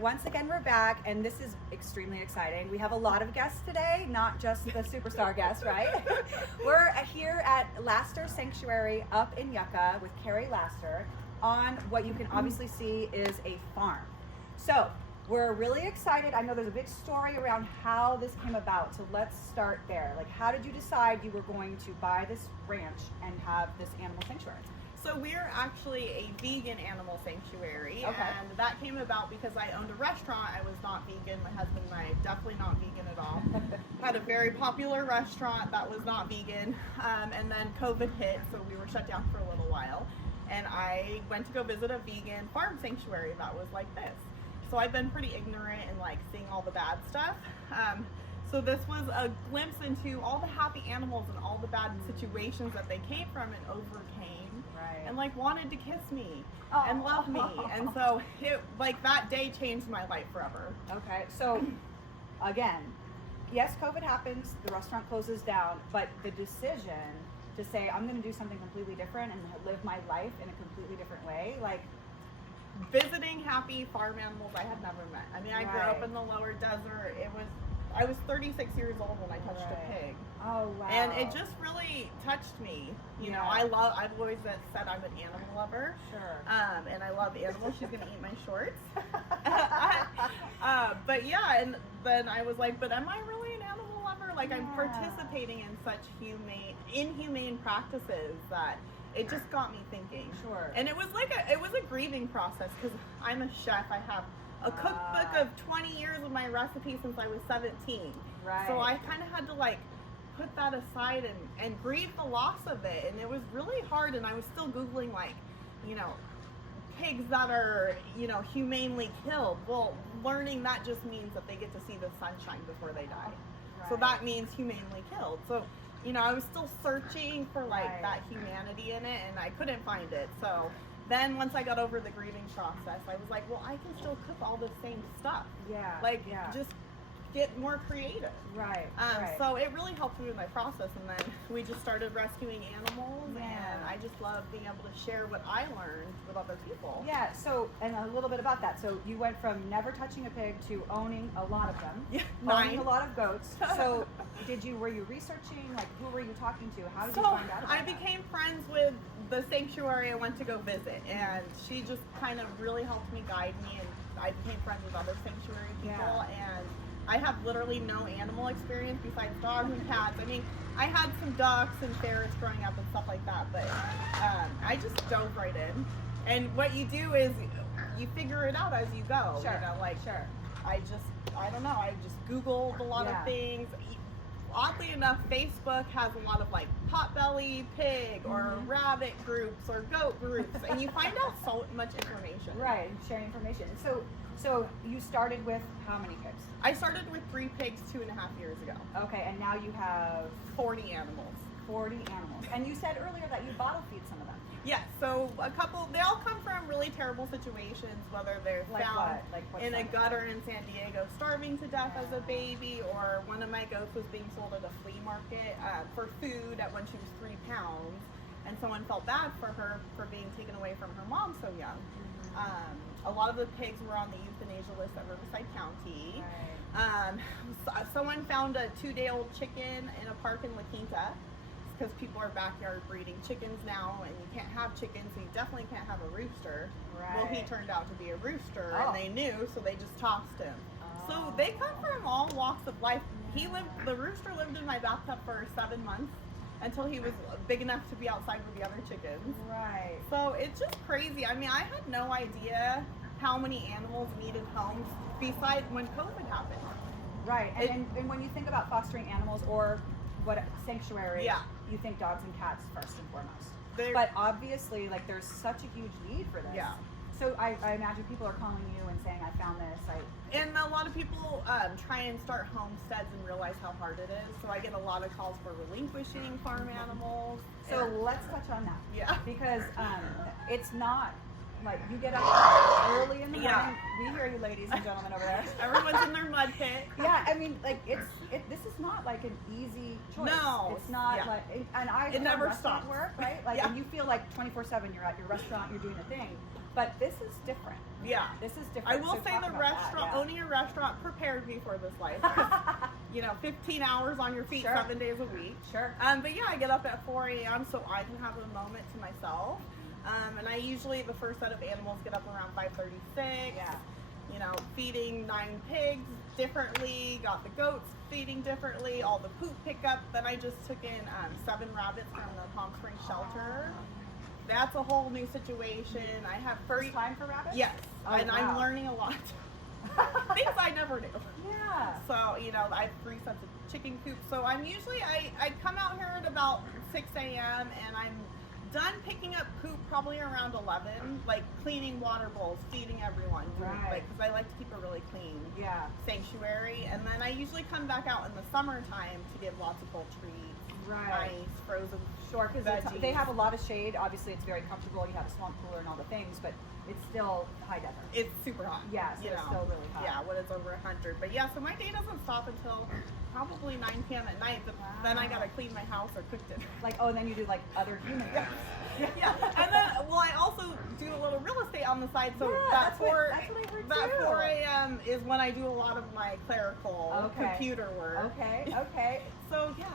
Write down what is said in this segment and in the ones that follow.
once again, we're back, and this is extremely exciting. We have a lot of guests today, not just the superstar guests, right? We're here at Laster Sanctuary up in Yucca with Kerry Laster on what you can obviously see is a farm. So we're really excited. I know there's a big story around how this came about, so let's start there. Like, how did you decide you were going to buy this ranch and have this animal sanctuary? So we're actually a vegan animal sanctuary, Okay. and that came about because I owned a restaurant. I was not vegan. My husband and I definitely not vegan at all. Had a very popular restaurant that was not vegan, and then COVID hit, so we were shut down for a little while. And I went to go visit a vegan farm sanctuary that was like this. So I've been pretty ignorant and like seeing all the bad stuff. So this was a glimpse into all the happy animals and all the bad situations that they came from and overcame, Right. and like wanted to kiss me and love me. And so it, like, that day changed my life forever. Okay, so again, yes, COVID happens, the restaurant closes down, but the decision to say, I'm going to do something completely different and live my life in a completely different way, like, Visiting happy farm animals I had never met. I mean, I grew up Right. in the lower desert. I was 36 years old when I touched a pig. Oh, wow. And it just really touched me. You know, Yeah. I've always said I'm an animal lover. Sure. And I love animals. She's going to eat my shorts. But yeah, and then I was like, but am I really an animal lover? Like, I'm Yeah. participating in such inhumane practices that it just got me thinking. Sure. And it was a grieving process because I'm a chef. I have a cookbook of 20 years of my recipes since I was 17. Right. So I kind of had to like put that aside and grieve the loss of it. And it was really hard. And I was still Googling, like, you know, pigs that are, you know, humanely killed. Well, learning that just means that they get to see the sunshine before they die. So Right. that means humanely killed. So, you know, I was still searching for like Right. that humanity in it, and I couldn't find it. So then once I got over the grieving process, I was like, well, I can still cook all the same stuff. Yeah. Like, yeah. just get more creative. Right. Right. So it really helped me with my process, and then we just started rescuing animals, Yeah. and I just love being able to share what I learned with other people. Yeah, so, and a little bit about that. So you went from never touching a pig to owning a lot of them. Yeah, Owning 9. a lot of goats. So were you researching? Like, who were you talking to? How did you So find out about I that? became friends with the sanctuary I went to go visit, and she just kind of really helped me, guide me, and I became friends with other sanctuary people. Yeah. And I have literally no animal experience besides dogs and cats. I mean, I had some ducks and ferrets growing up and stuff like that, but I just dove right in. And what you do is you figure it out as you go. Sure. You know, like, Sure. I don't know, I just Googled a lot Yeah. of things. Oddly enough, Facebook has a lot of like potbelly pig or rabbit groups or goat groups, and you find out so much information. Right, sharing information. So you started with how many pigs? I started with 3 pigs 2.5 years ago. Okay, and now you have 40 animals. 40 animals. And you said earlier that you bottle feed some of them. Yes, so they all come from really terrible situations, whether they're Like found what? Like what in a kind of gutter in San Diego starving to death as a baby, or one of my goats was being sold at a flea market for food when she was 3 pounds, and someone felt bad for her for being taken away from her mom so young. A lot of the pigs were on the euthanasia list at Riverside County. Right. Someone found a 2-day-old chicken in a park in La Quinta, because people are backyard breeding chickens now, and you can't have chickens, so you definitely can't have a rooster. Right. Well, he turned out to be a rooster, Oh. and they knew, so they just tossed him. Oh. So they come from all walks of life. The rooster lived in my bathtub for 7 months until he was big enough to be outside with the other chickens. Right. So it's just crazy. I mean, I had no idea how many animals needed homes besides when COVID happened. Right. And when you think about fostering animals or what sanctuary, Yeah. you think dogs and cats first and foremost. They're- But obviously, like, there's such a huge need for this. Yeah. So I imagine people are calling you and saying, I found this. And a lot of people try and start homesteads and realize how hard it is. So I get a lot of calls for relinquishing farm animals. So And- let's touch on that. Yeah. Because it's not like you get up early in the morning. Yeah. We hear you, ladies and gentlemen over there. Everyone's in their mud pit. Yeah, I mean, like this is not like an easy choice. No, it's not yeah. like, and It never restaurant stops. work, right? Like, Yeah. and you feel like 24/7 you're at your restaurant, you're doing a thing. But this is different. Yeah. This is different. I will So say talk the about restaurant, that, yeah. owning a restaurant prepared me for this life. 15 hours on your feet, Sure. 7 days a week. Sure. But yeah, I get up at 4 a.m. so I can have a moment to myself. And I usually, the first set of animals get up around 5:36. Yeah. Feeding 9 pigs differently, got the goats feeding differently, all the poop pickup. Then I just took in 7 rabbits from the Palm Springs shelter. That's a whole new situation. I have First time for rabbits? Yes, Oh, and I'm wow. learning a lot. Things I never knew. Yeah. So, I have 3 sets of chicken coops. So I'm usually, I come out here at about 6 a.m. and I'm done picking up poop probably around 11, like cleaning water bowls, feeding everyone, Right. because I like to keep a really clean Yeah. sanctuary. And then I usually come back out in the summertime to give lots of cold treats, Right. ice, frozen Sure, because veggies. they have a lot of shade. Obviously, it's very comfortable. You have a swamp cooler and all the things, but it's still high desert. It's super hot. Yeah, so it's still really hot. Yeah, when it's over 100. But yeah, so my day doesn't stop until probably 9 p.m. at night. But then I gotta clean my house or cook dinner. Like, oh, and then you do like other human things. Yeah, and then I also do a little real estate on the side. So Yeah, that's that's what I heard that too. 4 a.m. is when I do a lot of my clerical Okay. computer work. Okay. So yeah.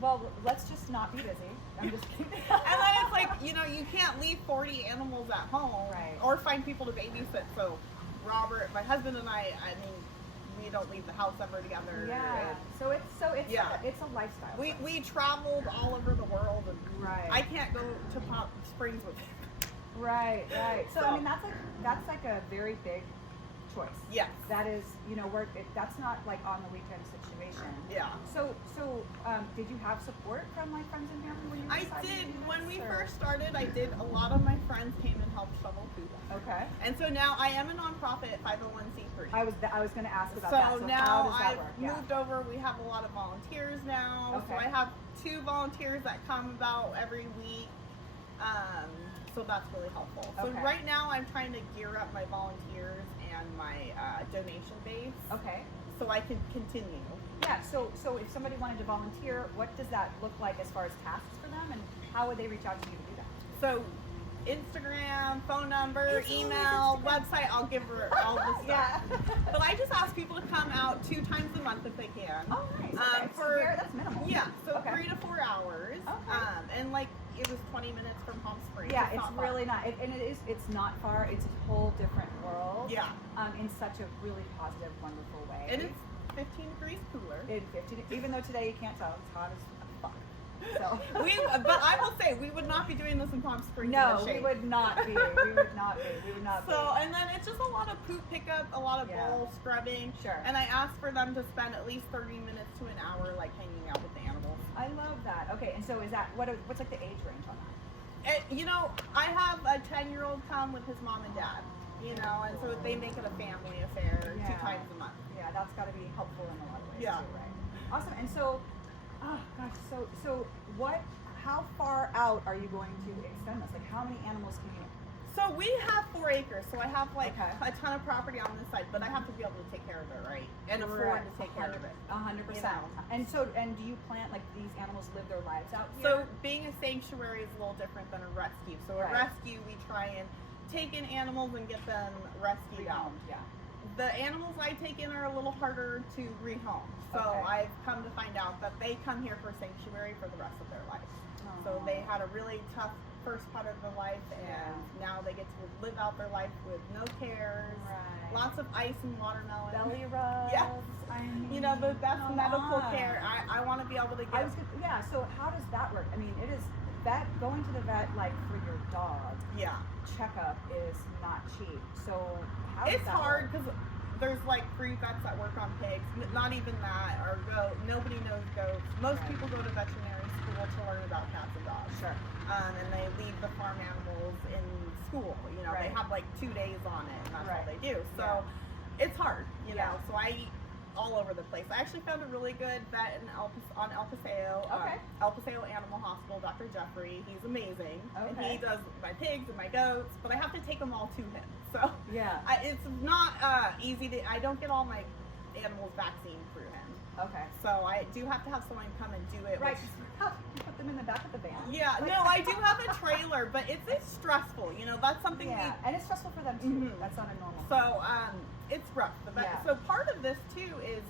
Well, let's just not be busy. I'm just kidding. And then it's like, you can't leave 40 animals at home, Right. or find people to babysit. So Robert, my husband, and I mean, we don't leave the house ever together. Yeah. And It's Yeah. it's a lifestyle. we traveled all over the world, and Right. I can't go to Palm Springs with him. Right. So I So- mean, that's like a very big choice. Yes. That is, that's not like on the weekend situation. Yeah. So, did you have support from like friends and family when you I decided to did. do When this, we or- first started, I did. A lot of my friends came and helped shovel poop. Okay. And so now I am a nonprofit 501c3. I was going to ask about So that. So now how does that I've work? Yeah. moved over. We have a lot of volunteers now. So Okay. I have 2 volunteers that come about every week. So that's really helpful. So Okay. right now I'm trying to gear up my volunteers and my donation base Okay. so I can continue. Yeah. So if somebody wanted to volunteer, what does that look like as far as tasks for them, and how would they reach out to you to do that? So Instagram, phone number, It's email, always website, I'll give her all the stuff. Yeah. But I just ask people to come out 2 times a month if they can. Oh, nice. Okay. That's minimal. Yeah, so Okay. 3 to 4 hours. Okay. And like it was 20 minutes from Palm Springs. Yeah, it's not far. really not, and it's not far. It's a whole different world. Yeah. In such a really positive, wonderful way. And it's 15 degrees cooler. in 50, even though today you can't tell, it's hot as fuck. So But I will say we would not be doing this in Palm Springs. no, in the we shade. would not be. We would not be. We would not So, be. and then it's just a lot of poop pickup, a lot of Yeah. bowl scrubbing. Sure. And I ask for them to spend at least 30 minutes to an hour like hanging out with the animals. I love that. Okay, and so is that what's like the age range on that? I have a 10-year-old come with his mom and dad, and so they make it a family affair Yeah. 2 times a month. Yeah, that's got to be helpful in a lot of ways Yeah. too, right? Awesome. And so, oh gosh, so what? How far out are you going to extend this? Like, how many animals can you? So we have 4 acres, so I have like Okay. a ton of property on this side, but I have to be able to take care of it, right? And afford Right. to take care of it. 100%. And do you plant like these animals live their lives out here? So being a sanctuary is a little different than a rescue. So a Right. rescue, we try and take in animals and get them rescued out. Rehomed, yeah. The animals I take in are a little harder to rehome. So Okay. I've come to find out that they come here for sanctuary for the rest of their life. So Aw. they had a really tough first part of their life, and Yeah. now they get to live out their life with no cares, Right. lots of ice and watermelon. Belly rubs. Yeah. I mean, The best come medical on. care. I want to be able to I get. was yeah. So how does that work? I mean, it is going to the vet like for your dog Yeah. checkup is not cheap. So how does It's that hard work? because there's like 3 vets that work on pigs. Not even that, or goat. Nobody knows goats. Most Right. people go to veterinary school to learn about cats and dogs. Sure. And they leave the farm animals in school. They Right. have like 2 days on it, and that's all Right. they do. So Yeah. it's hard, Yeah. So all over the place. I actually found a really good vet on El Paseo. Okay. El Paseo Animal Hospital, Dr. Jeffrey. He's amazing. And Okay. he does my pigs and my goats, but I have to take them all to him. So Yeah. it's not easy I don't get all my animals vaccinated through him. Okay. So I do have to have someone come and do it. Right. which- You put them in the back of the van. Yeah, Like- no, I do have a trailer, but it's stressful. You know, that's something Yeah, and it's stressful for them too. Mhm. That's not a normal. So it's rough. Yeah. So part of this too is,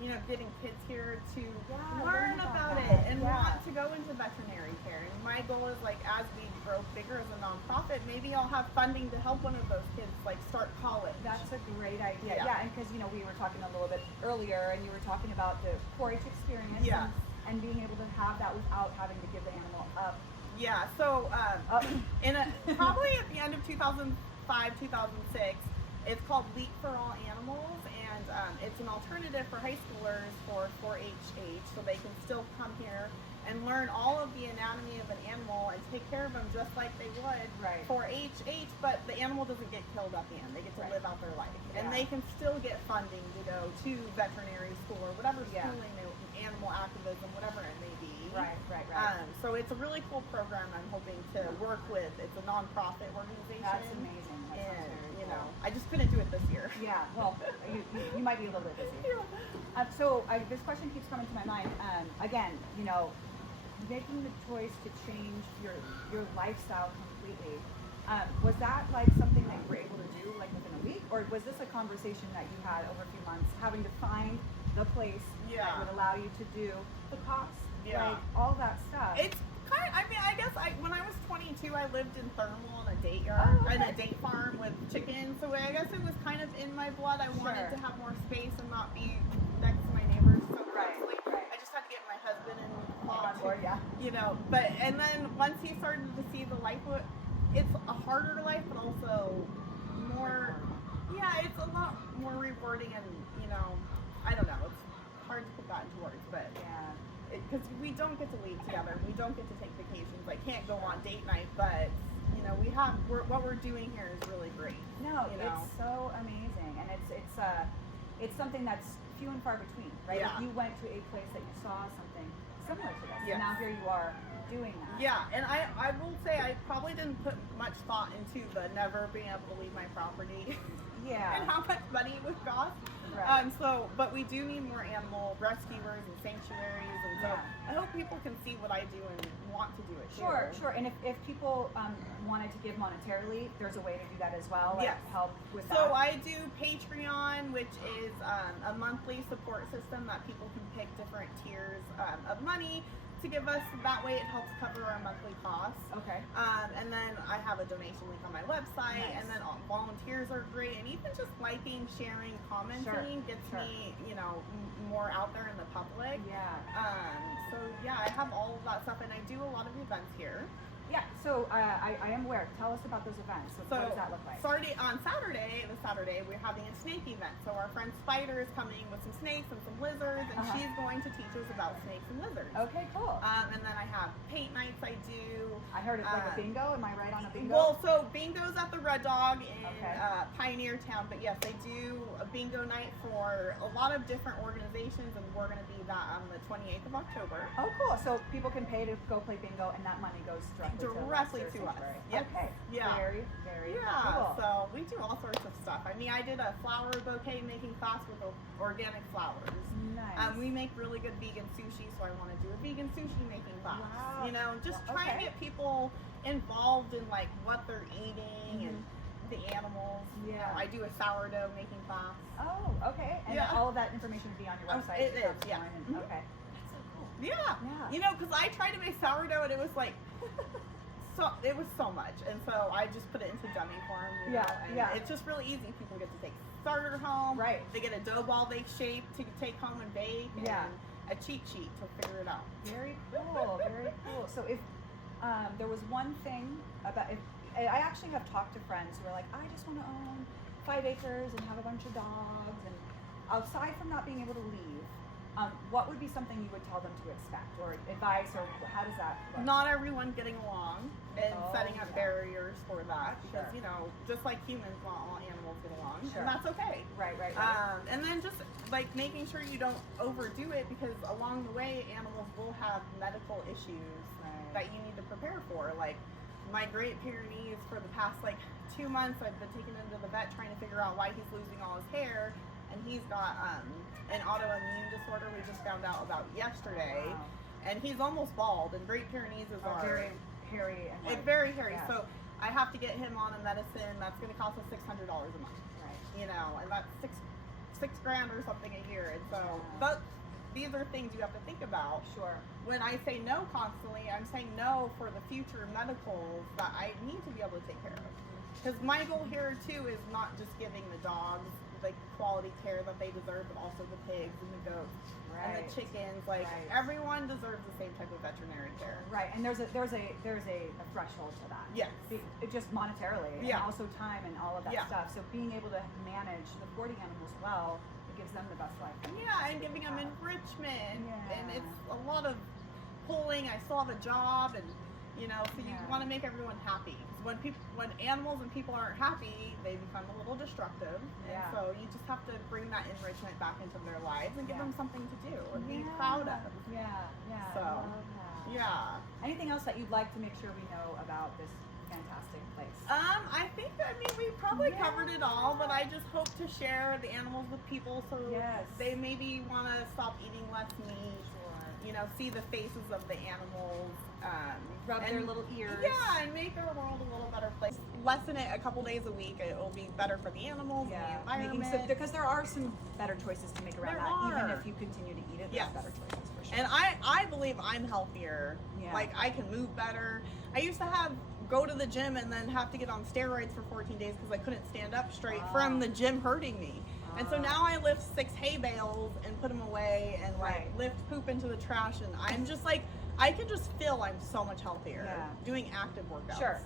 you know, getting kids here to Yeah, learn learn about about it that. and Yeah. want to go into veterinary care. And my goal is like as we grow bigger as a nonprofit, maybe I'll have funding to help one of those kids like start college. That's a great idea. Yeah. Yeah, and because you know we were talking a little bit earlier, and you were talking about the 4-H experience. Yeah. And being able to have that without having to give the animal up. Yeah. So Up. probably at the end of 2005, 2006, it's called Leap for All Animals, and it's an alternative for high schoolers for 4-H age, so they can still come here and learn all of the anatomy of an animal and take care of them just like they would Right. 4-H age, but the animal doesn't get killed at the end. They get to Right. live out their life, Yeah. and they can still get funding to go to veterinary school or whatever Yeah. schooling, animal activism, whatever it may be. Right. So it's a really cool program I'm hoping to work with. It's a nonprofit organization. That's amazing. That sounds And, very you cool. know, I just couldn't do it this year. Yeah. Well, you might be a little bit busy. This question keeps coming to my mind. Again, you know, making the choice to change your lifestyle completely. Was that like something that you were able to do like within a week, or was this a conversation that you had over a few months, having to find the place that Yeah. would allow you to do the cost, Yeah. like all that stuff? It's kind of, I mean, I guess when I was 22, I lived in Thermal on a date yard, Oh, okay. and a date farm with chickens. So I guess it was kind of in my blood. I wanted Sure. to have more space and not be next to my neighbors so Right, closely. right. I just had to get my husband On involved. board, yeah. You know, and then once he started to see the life, it's a harder life, but also more, yeah, it's a lot more rewarding, and you know, I don't know, it's hard to put that into words, but Yeah. because we don't get to leave together, we don't get to take vacations, I can't go on date night, but you know, what we're doing here is really great. No, You know? it's so amazing, and it's something that's few and far between, right? Yeah. You went to a place that you saw something similar to this, Yes. and now here you are doing that. Yeah, and I will say I probably didn't put much thought into the never being able to leave my property. Yeah. And how much money it would cost. Right. But we do need more animal rescuers and sanctuaries, and so Yeah. I hope people can see what I do and want to do it. Sure, too. sure. And if people wanted to give monetarily, there's a way to do that as well. Like Yes. help with that. So I do Patreon, which is a monthly support system that people can pick different tiers of money to give us. That way, it helps cover our monthly costs. Okay. And then I have a donation link on my website, Nice. and then volunteers are great, and even just liking, sharing, commenting gets Sure. me, you know, more out there in the public. Yeah. So yeah, I have all of that stuff, and I do a lot of events here. Yeah. So I am aware. Tell us about those events. So what does that look like? On Saturday, we're having a snake event. So our friend Spider is coming with some snakes and some lizards, and she's going to teach us about snakes and lizards. Okay, cool. And then I have paint nights I do. I heard it's like a bingo. Am I right on a bingo? Well, so bingo's at the Red Dog in Okay. Pioneer Town, but yes, they do a bingo night for a lot of different organizations, and we're going to be that on the 28th of October. Oh, cool. So people can pay to go play bingo, and that money goes directly to us. Sanctuary. Yes. Okay. Yeah. Very, very Yeah, cool. so we do all sorts of stuff. I mean, I did a flower bouquet making class with organic flowers. Nice. We make really good vegan sushi, so I want to do a vegan sushi making class. Wow. You know, just Well, try and okay. get people involved in like what they're eating and the animals. You Yeah. know, I do a sourdough making class. Oh, okay. And Yeah. all of that information will be on your Oh, website. it so is, that's yeah. fine and- Mhm. Okay. That's so cool. Yeah. Yeah. You know, because I tried to make sourdough and it was like, it was so much, and so I just put it into dummy form. You Yeah, know, and yeah. It's just really easy. People get to take starter home. Right. They get a dough ball they shape to take home and bake. Yeah. And a cheat sheet to figure it out. Very cool. Very cool. So if there was one thing about if I actually have talked to friends who are like, I just want to own 5 acres and have a bunch of dogs, and aside from not being able to leave, What would be something you would tell them to expect, or advice, or how does that look? Not everyone getting along and setting up yeah. barriers for that, because Sure. you know, just like humans, not all animals get along, Sure. and that's okay. Right. And then just like making sure you don't overdo it, because along the way, animals will have medical issues that you need to prepare for. Like my Great Pyrenees, for the past like 2 months, I've been taking him to the vet trying to figure out why he's losing all his hair, and he's got an autoimmune disorder we just found out about yesterday. Wow. And he's almost bald, and Great Pyrenees is Very hairy and it's very hairy. Yeah. So I have to get him on a medicine that's going to cost us $600 a month. Right. You know, and that's six grand or something a year. And so, Yeah. but these are things you have to think about. Sure. When I say no constantly, I'm saying no for the future medicals that I need to be able to take care of. Because my goal here too is not just giving the dogs like quality care that they deserve, but also the pigs and the goats and the chickens. Like everyone deserves the same type of veterinary care. Right, and there's a threshold to that. Yes. Just monetarily, Yeah. and also time and all of that Yeah. stuff. So being able to manage the 40 animals well, it gives them the best life. Yeah, and giving them enrichment, Yeah. and it's a lot of pulling. I still have a job, and you know, so you Yeah. want to make everyone happy. When animals and people aren't happy, they become a little destructive, Yeah. and so you just have to bring that enrichment back into their lives and give Yeah. them something to do and be Yeah. proud of. Yeah. So, I love that. Yeah. Anything else that you'd like to make sure we know about this fantastic place? I think, we probably Yeah. covered it all, but I just hope to share the animals with people so Yes. they maybe want to stop eating less meat, you know, see the faces of the animals, Rub their little ears. Yeah, and make our world a little better place. Lessen it a couple days a week. It will be better for the animals and the environment. Because there are some better choices to make around There that. Even are. if you continue to eat it, Yes. there's better choices for sure. And I believe I'm healthier. Yeah. Like I can move better. I used to go to the gym and then have to get on steroids for 14 days because I couldn't stand up straight from the gym hurting me. And so now I lift 6 hay bales and put them away and lift poop into the trash, and I'm just like, I can just feel I'm so much healthier doing active workouts. Sure.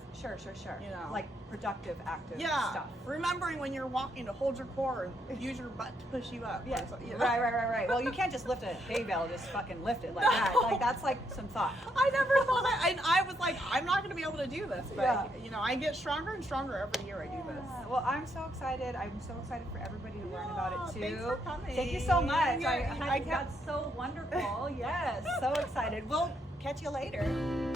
You know, like productive, active stuff. Remembering when you're walking to hold your core and use your butt to push you up. Yeah. Or so, you know? Right. Well, you can't just lift a hay bale, just fucking lift it like that. Like that's like some thought. I never thought that, and I was like, I'm not going to be able to do this, but you know, I get stronger and stronger every year I do this. Well, I'm so excited. I'm so excited for everybody to learn about it too. Thanks for coming. Thank you so much. Yeah, That's so wonderful. Yes, so excited. We'll catch you later.